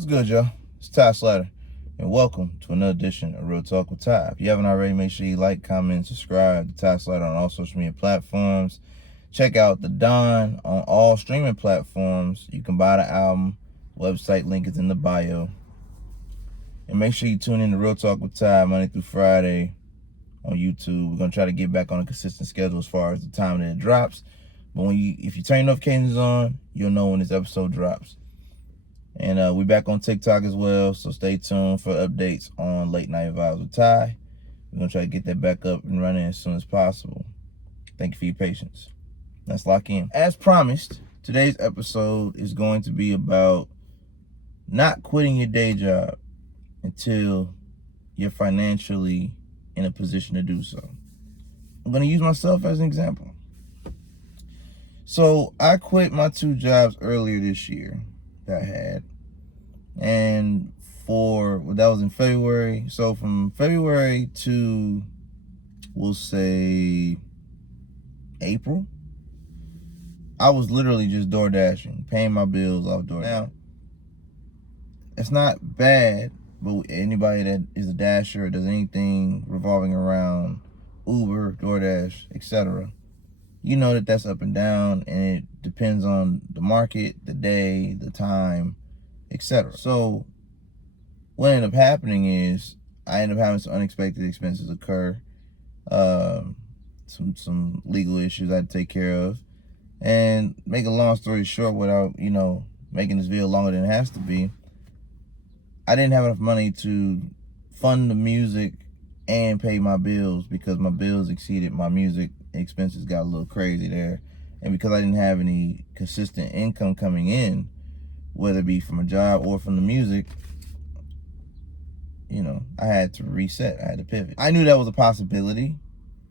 What's good, y'all? It's Ty Slatter, and welcome to another edition of Real Talk with Ty. If you haven't already, make sure you like, comment, subscribe to Ty Slatter on all social media platforms. Check out The Don on all streaming platforms. You can buy the album. Website link is in the bio. And make sure you tune in to Real Talk with Ty Monday through Friday on YouTube. We're going to try to get back on a consistent schedule as far as the time that it drops. But if you turn your notifications on, you'll know when this episode drops. And we're back on TikTok as well, so stay tuned for updates on Late Night Vibes with Ty. We're going to try to get that back up and running as soon as possible. Thank you for your patience. Let's lock in. As promised, today's episode is going to be about not quitting your day job until you're financially in a position to do so. I'm going to use myself as an example. So I quit my 2 jobs earlier this year that I had. And that was in February. So from February to, we'll say, April, I was literally just door dashing, paying my bills off DoorDash. Now, it's not bad, but anybody that is a dasher or does anything revolving around Uber, DoorDash, etc., you know that that's up and down, and it depends on the market, the day, the time, etc. So what ended up happening is I ended up having some unexpected expenses occur, some legal issues I had to take care of, and make a long story short, without making this video longer than it has to be, I didn't have enough money to fund the music and pay my bills because my bills exceeded my music expenses. Got a little crazy there. And because I didn't have any consistent income coming in, whether it be from a job or from the music, I had to reset. I had to pivot. I knew that was a possibility.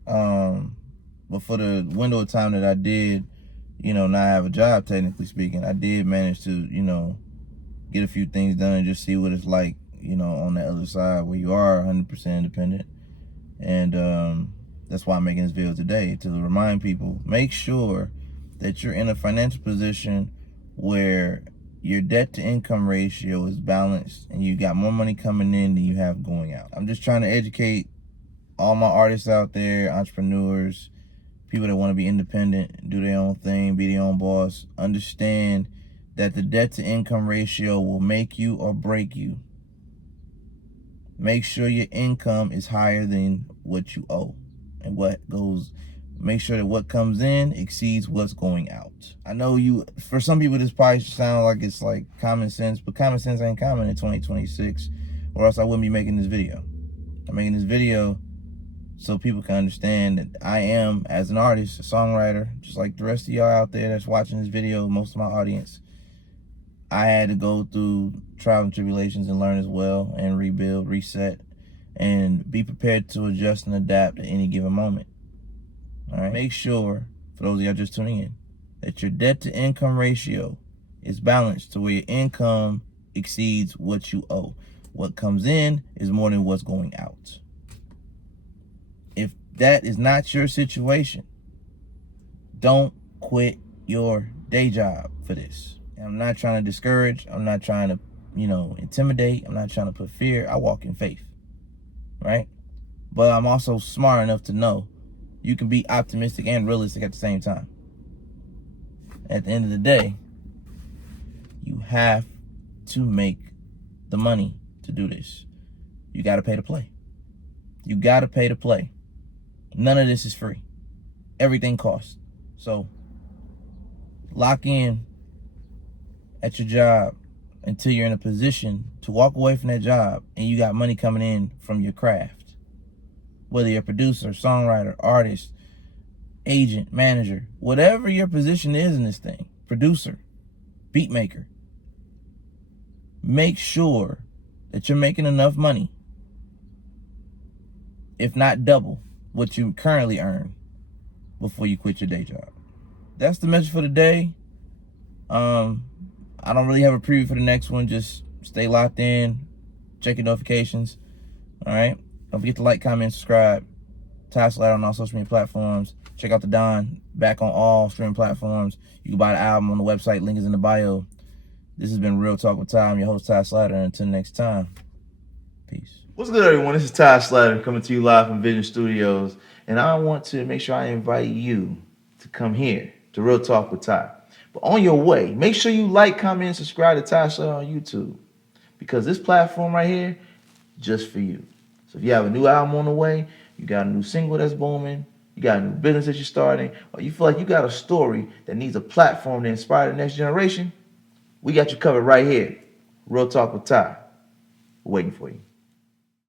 But for the window of time that I did, not have a job, technically speaking, I did manage to, get a few things done and just see what it's like, on the other side where you are 100% independent. And that's why I'm making this video today, to remind people, make sure that you're in a financial position where your debt to income ratio is balanced and you got more money coming in than you have going out. I'm just trying to educate all my artists out there, entrepreneurs, people that want to be independent, do their own thing, be their own boss. Understand that the debt to income ratio will make you or break you. Make sure your income is higher than what you owe, and make sure that what comes in exceeds what's going out. I know for some people this probably sounds like it's like common sense, but common sense ain't common in 2026, or else I wouldn't be making this video. I'm making this video so people can understand that I am, as an artist, a songwriter, just like the rest of y'all out there that's watching this video, most of my audience. I had to go through trials and tribulations and learn as well, and rebuild, reset, and be prepared to adjust and adapt at any given moment. All right. Make sure, for those of y'all just tuning in, that your debt to income ratio is balanced to where your income exceeds what you owe. What comes in is more than what's going out. If that is not your situation, don't quit your day job for this. I'm not trying to discourage. I'm not trying to, intimidate. I'm not trying to put fear. I walk in faith, right? But I'm also smart enough to know you can be optimistic and realistic at the same time. At the end of the day, you have to make the money to do this. You got to pay to play. You got to pay to play. None of this is free. Everything costs. So lock in at your job until you're in a position to walk away from that job and you got money coming in from your craft. Whether you're a producer, songwriter, artist, agent, manager, whatever your position is in this thing, producer, beat maker, make sure that you're making enough money, if not double what you currently earn, before you quit your day job. That's the message for today. I don't really have a preview for the next one. Just stay locked in. Check your notifications. All right? Don't forget to like, comment, subscribe. Ty Slatter on all social media platforms. Check out The Don, back on all streaming platforms. You can buy the album on the website. Link is in the bio. This has been Real Talk with Ty. I'm your host, Ty Slatter. Until next time, peace. What's good, everyone? This is Ty Slatter coming to you live from Vision Studios, and I want to make sure I invite you to come here to Real Talk with Ty. But on your way, make sure you like, comment, and subscribe to Ty Slatter on YouTube, because this platform right here, just for you. So if you have a new album on the way, you got a new single that's booming, you got a new business that you're starting, or you feel like you got a story that needs a platform to inspire the next generation, we got you covered right here. Real Talk with Ty. We're waiting for you.